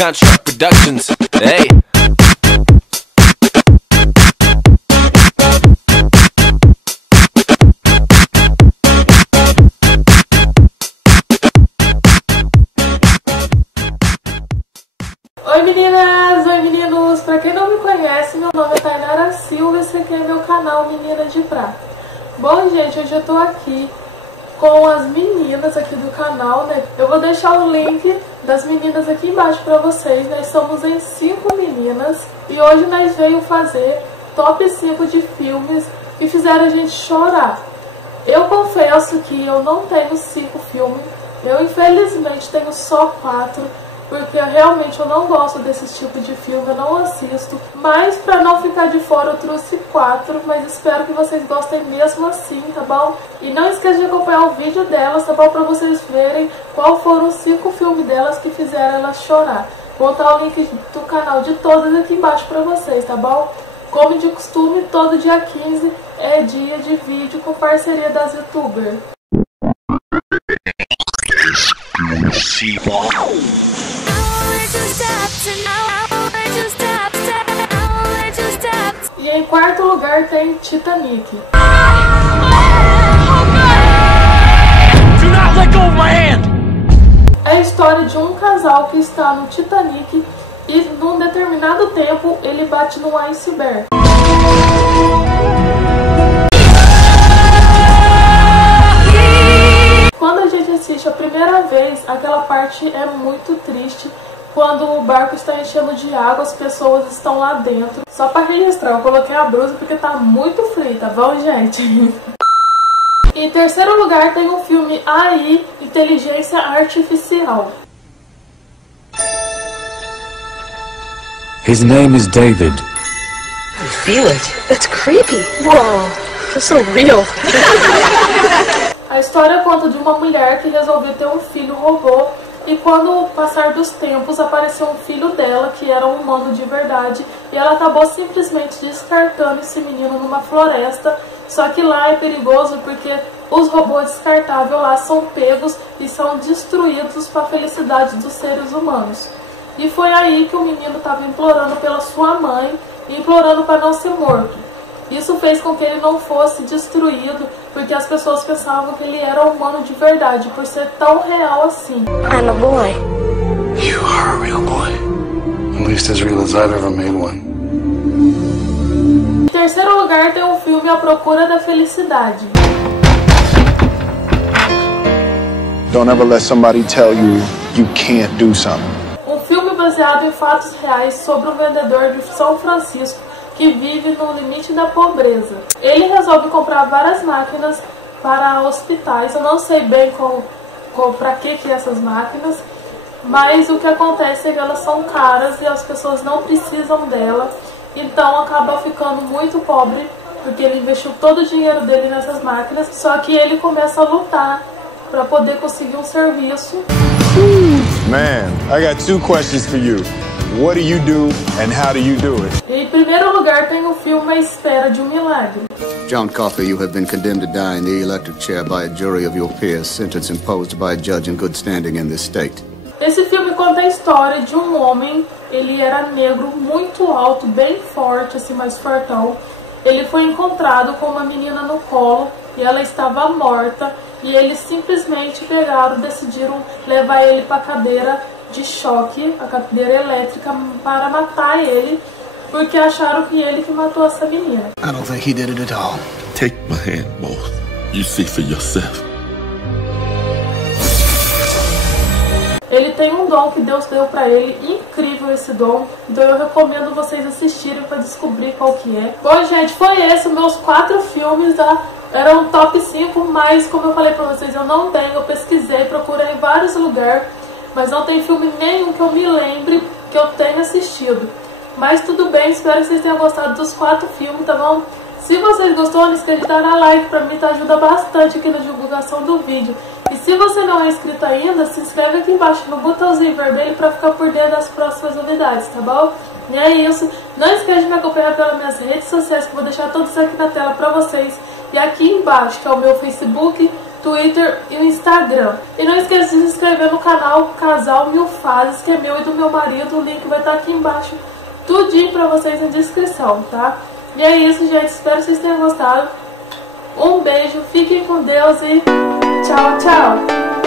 Contract Productions. Hey. Oi meninas, oi meninos, pra quem não me conhece, meu nome é Tainara Silva e esse aqui é meu canal Menina de Prata. Bom gente, hoje eu tô aqui com as meninas aqui do canal, né? Eu vou deixar o link das meninas aqui embaixo pra vocês. Nós somos em 5 meninas e hoje nós veio fazer top 5 de filmes que fizeram a gente chorar. Eu confesso que eu não tenho 5 filmes, eu infelizmente tenho só 4. Porque realmente eu não gosto desse tipo de filme, eu não assisto. Mas pra não ficar de fora eu trouxe 4, mas espero que vocês gostem mesmo assim, tá bom? E não esqueça de acompanhar o vídeo delas, tá bom? Pra vocês verem qual foram os 5 filmes delas que fizeram elas chorar. Vou botar o link do canal de todas aqui embaixo pra vocês, tá bom? Como de costume, todo dia 15 é dia de vídeo com parceria das youtubers. E em quarto lugar tem Titanic. É a história de um casal que está no Titanic e num determinado tempo ele bate num iceberg. Quando a gente assiste a primeira vez, aquela parte é muito triste. Quando o barco está enchendo de água, as pessoas estão lá dentro. Só para registrar, eu coloquei a blusa porque tá muito frio, tá bom, gente? Em terceiro lugar tem um filme AI, Inteligência Artificial. His name is David. I feel it. That's creepy. Whoa, that's so real. A história conta de uma mulher que resolveu ter um filho robô. E quando o passar dos tempos apareceu um filho dela que era um humano de verdade e ela acabou simplesmente descartando esse menino numa floresta. Só que lá é perigoso porque os robôs descartáveis lá são pegos e são destruídos para a felicidade dos seres humanos. E foi aí que o menino estava implorando pela sua mãe e implorando para não ser morto. Isso fez com que ele não fosse destruído, porque as pessoas pensavam que ele era humano de verdade, por ser tão real assim. I'm a boy. You are a real boy. At least as real as I've ever made one. Em terceiro lugar tem o filme A Procura da Felicidade. Don't ever let somebody tell you you can't do something. Um filme baseado em fatos reais sobre um vendedor de São Francisco que vive no limite da pobreza. Ele resolve comprar várias máquinas para hospitais. Eu não sei bem para que essas máquinas, mas o que acontece é que elas são caras e as pessoas não precisam dela. Então acaba ficando muito pobre, porque ele investiu todo o dinheiro dele nessas máquinas. Só que ele começa a lutar para poder conseguir um serviço. Man, I got 2 questions for you. What do you do and how do you do it? Em primeiro lugar tem o filme A Espera de um Milagre. John Coffey, you have been condemned to die in the electric chair by a jury of your peers, sentence imposed by a judge in good standing in this state. Esse filme conta a história de um homem, ele era negro, muito alto, bem forte, assim, mais fortão. Ele foi encontrado com uma menina no colo e ela estava morta. E eles simplesmente decidiram levar ele para a cadeira de choque, a cadeira elétrica, para matar ele, porque acharam que ele que matou essa menina. I don't think he did it at all. Take my hand, both. You see for yourself. Ele tem um dom que Deus deu para ele, incrível esse dom, então eu recomendo vocês assistirem para descobrir qual que é. Bom, gente, foi esse meus 4 filmes, tá? Era um top 5, mas como eu falei pra vocês, eu não tenho, eu pesquisei, procurei em vários lugares, mas não tem filme nenhum que eu me lembre que eu tenha assistido. Mas tudo bem, espero que vocês tenham gostado dos 4 filmes, tá bom? Se vocês gostaram, não esqueça de dar like, pra mim tá, ajuda bastante aqui na divulgação do vídeo. E se você não é inscrito ainda, se inscreve aqui embaixo no botãozinho vermelho pra ficar por dentro das próximas novidades, tá bom? E é isso, não esqueça de me acompanhar pelas minhas redes sociais, que eu vou deixar todos aqui na tela pra vocês. E aqui embaixo, que é o meu Facebook, Twitter e o Instagram. E não esqueça de se inscrever no canal Casal Mil Fases, que é meu e do meu marido. O link vai estar aqui embaixo, tudinho pra vocês na descrição, tá? E é isso, gente. Espero que vocês tenham gostado. Um beijo, fiquem com Deus e tchau, tchau!